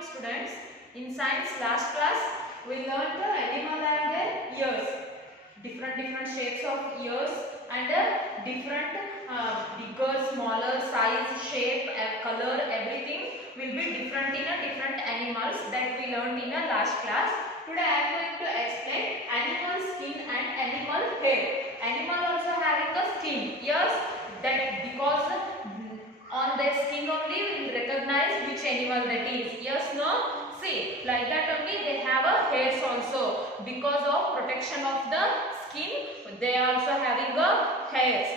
morning students. In science last class we learned the animal and their ears. Different shapes of ears and different bigger, smaller size, shape, color, everything will be different in a different animals that we learned in a last class. Today I am going to explain animal skin and animal hair. Animal also having a skin. Yes, that because on their skin only we will recognize which animal that is. Yes, no? See, like that only they have a hairs also. Because of protection of the skin, they are also having a hairs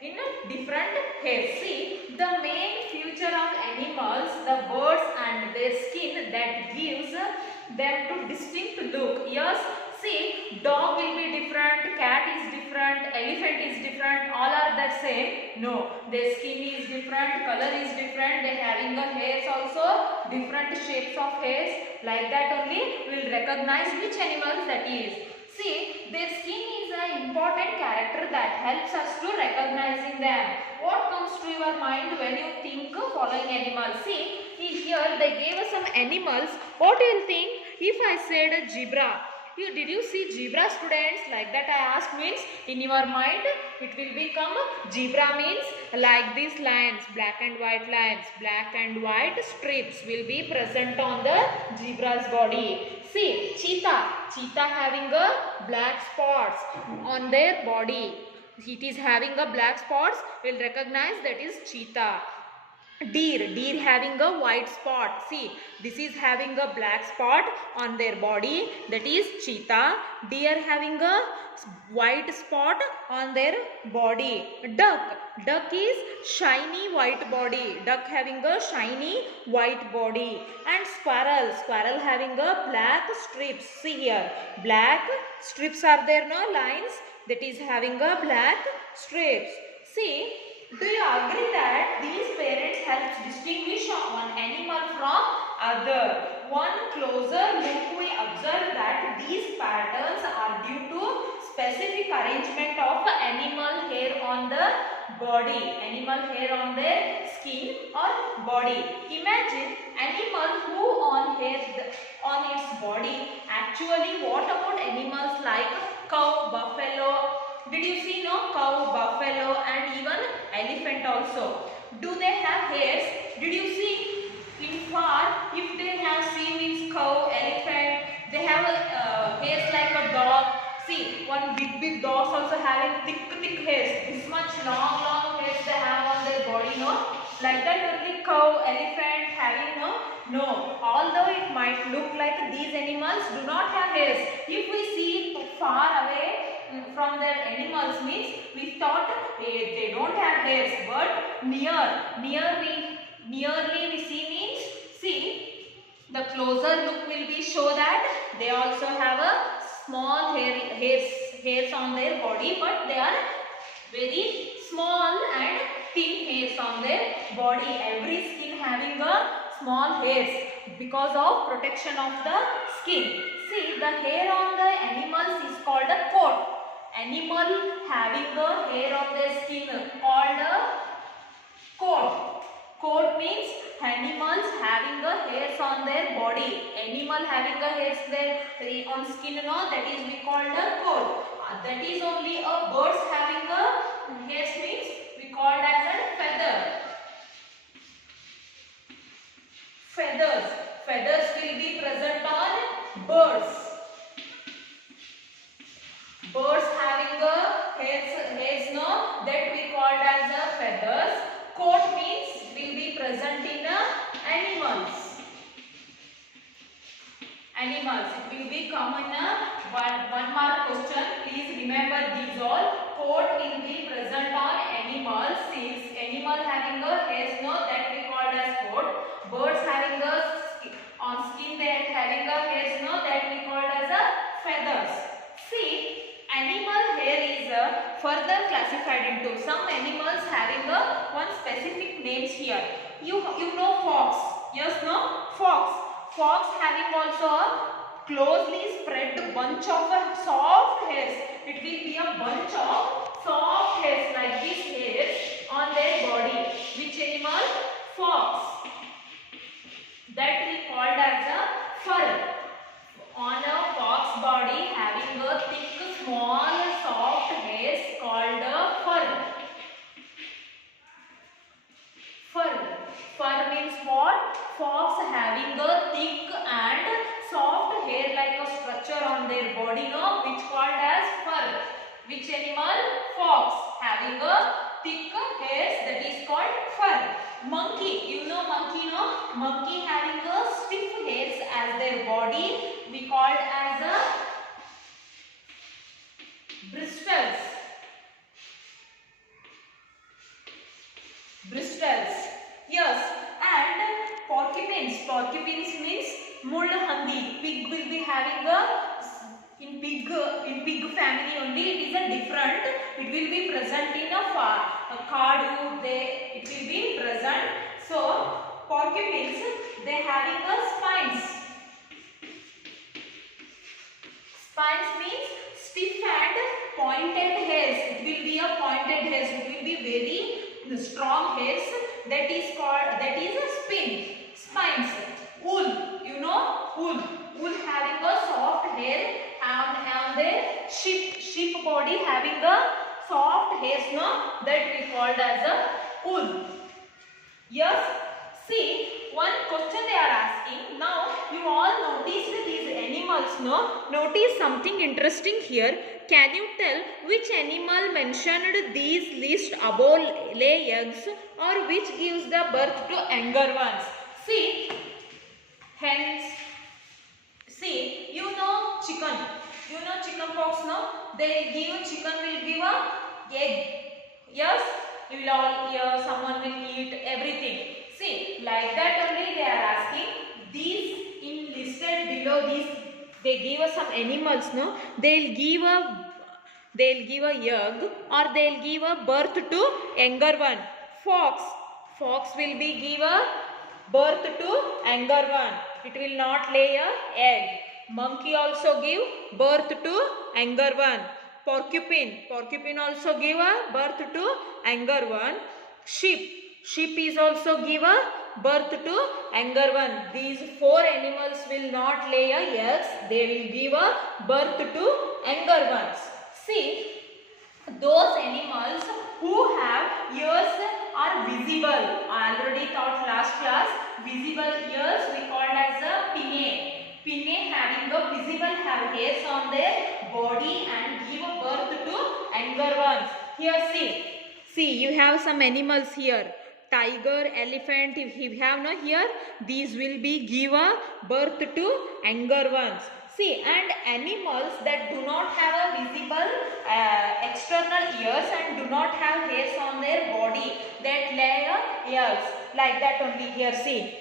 in different hairs. See, the main feature of animals, the birds and their skin that gives them to distinct look. Yes, see, dog will be different, cat is different, elephant is different, all are the same. No, their skin is different, color is different, they having a hairs also, different shapes of hairs. Like that only we will recognize which animals that is. See, their skin is an important character that helps us to recognizing them. What comes to your mind when you think following animals? See, here they gave us some animals. What do you think if I said a zebra? Did you see zebra, students? Like that I asked means in your mind it will become zebra means like these lines, black and white lines, black and white strips will be present on the zebra's body. See, cheetah having a black spots on their body. It is having a black spots, will recognize that is cheetah. Deer having a white spot. See, this is having a black spot on their body, that is cheetah. Deer having a white spot on their body. Duck is shiny white body. Duck having a shiny white body. And squirrel having a black strips. See here, black strips are there, no lines, that is having a black strips. See, do you agree that these parents help distinguish one animal from other? One closer look we observe that these patterns are due to specific arrangement of animal hair on the body, animal hair on their skin or body. Imagine animal who on hair on its body. Actually, what about animals like cow, buffalo? Did you see, no, cow, buffalo and even elephant also? Do they have hairs? Did you see in far if they have seen means cow, elephant, they have hairs like a dog. See, one big dogs also having thick hairs. This much long hairs they have on their body, no? Like that only cow, elephant having no. Although it might look like these animals do not have hairs. If we see far away from their animals means we thought they don't have hairs, but nearly we see means, see, the closer look will be show that they also have a small hairs on their body, but they are very small and thin hairs on their body. Every skin having a small hairs because of protection of the skin. See, the hair on the animals is called a coat. Animal having a hair on their skin called a coat. Coat means animals having a hairs on their body. Animal having a hairs there on skin, no, that is we called a coat. That is only a birds having a hairs means we called as a feather. Feathers will be present on birds. Birds having a hairs, no, that we called as a feathers. Coat means will be present in animals. It will be common one mark question. Please remember these all. Coat will be present on animals. Since animal having a hairs, no, that we called as coat. Birds having a on skin, they are having a hairs, no, that we called as a feathers. See, animal hair is further classified into some animals having one specific names here. You know fox. Yes, no? Fox. Fox having also a closely spread bunch of soft hairs. It will be a bunch of soft hairs like these hairs on their body. Which animal? Fox. that we called as a fur. On a fox body having a thick, small, soft hairs called a fur. Fur. Fur means what? Fox having a thick and soft hair like a structure on their body, no? Which called as fur. Which animal? Fox having a thick hairs, that is called fur. Monkey, you know monkey, no? Monkey having a stiff hairs as their body, we called as a bristles. Bristles. Yes, and porcupines. Porcupines means mulhandi. Pig will be having a in pig family only. It is a different. It will be present in a card. It will be present. So porcupines, they having a spines. Spines means stiff and pointed hairs. It will be a pointed hairs. It will be very strong hairs. That is a spines. Wool, you know wool. Wool having a soft hair on their sheep body having a soft hairs, no? That we called as a wool. Yes. See, one question they are asking. Now you all noticed these animals, no? Notice something interesting here. Can you tell which animal mentioned these list above lay eggs or which gives the birth to younger ones? See, hens. See, you know chicken. You know chicken pox, no? Chicken will give a egg. Yes, you will all someone will eat everything. See, like that only they are asking. These in listed below these, they give us some animals, no? They'll give a egg or they'll give a birth to younger one. Fox will be give a birth to younger one. It will not lay a egg. Monkey also give birth to younger one. Porcupine also give a birth to younger one. Sheep is also give a birth to younger one. These four animals will not lay eggs. They will give a birth to younger ones. See, those animals who have ears are visible. I already taught last class. Visible ears we called as a pinnae. Pinnae having a visible have hairs on their body and give a birth to younger ones. Here see you have some animals here. Tiger, elephant, if you have no here, these will be give a birth to younger ones. See, and animals that do not have a visible external ears and do not have hairs on their body that lay eggs. Like that only here, see.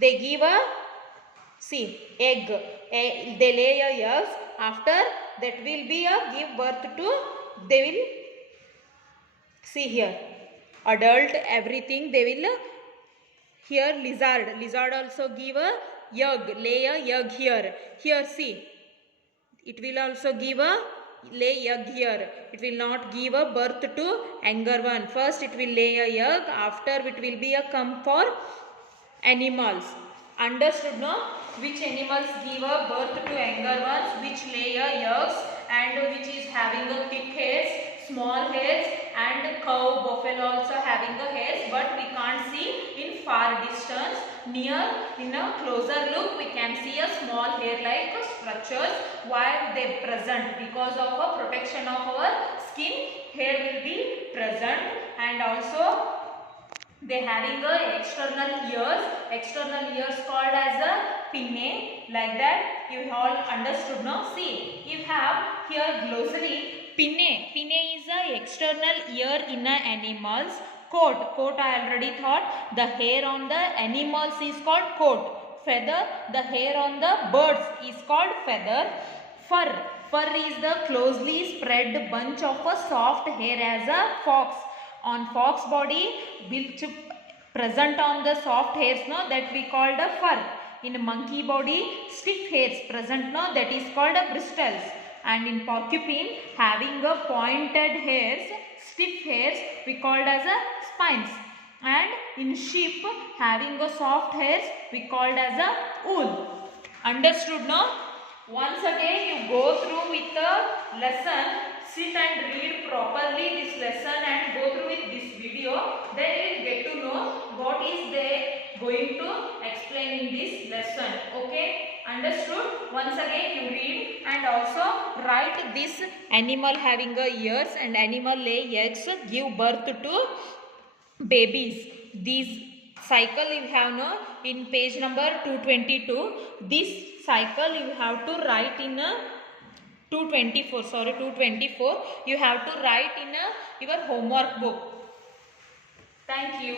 They give a, egg. They lay eggs. After that will be a give birth to, they will, see here. Adult, everything they will. Here lizard also give a egg, lay a egg here. Here see, it will also give a lay egg here. It will not give a birth to younger one. First it will lay a egg, after it will be a come for animals. Understood, no? Which animals give a birth to younger ones, which lay eggs and which is having a thick hairs, small hairs, and cow, buffalo also having a hairs, but we can't see in far distance. Near, in a closer look, we can see a small hair-like structures where they present because of a protection of our skin. Hair will be present, and also they having a external ears called as a pinnae. Like that, you all understood, no? See, you have here glossary. Pinnae is a external ear in a animal's coat. I already thought. The hair on the animals is called coat. Feather, the hair on the birds is called feather. Fur is the closely spread bunch of a soft hair as a fox. On fox body, which present on the soft hairs, no, that we called a fur. In monkey body, stiff hairs present, no, that is called a bristles. And in porcupine, having a pointed hairs, stiff hairs, we called as a spines. and in sheep having a soft hairs we called as a wool. Understood now? Once again you go through with the lesson, sit and read properly this lesson and go through with this video, then you will get to know what is they going to explain in this lesson. Okay, understood? Once again you read and also write this animal having a ears and animal lay eggs, give birth to babies. These cycle you have no in page number 222. This cycle you have to write in a 224, sorry 224, you have to write in a your homework book. Thank you.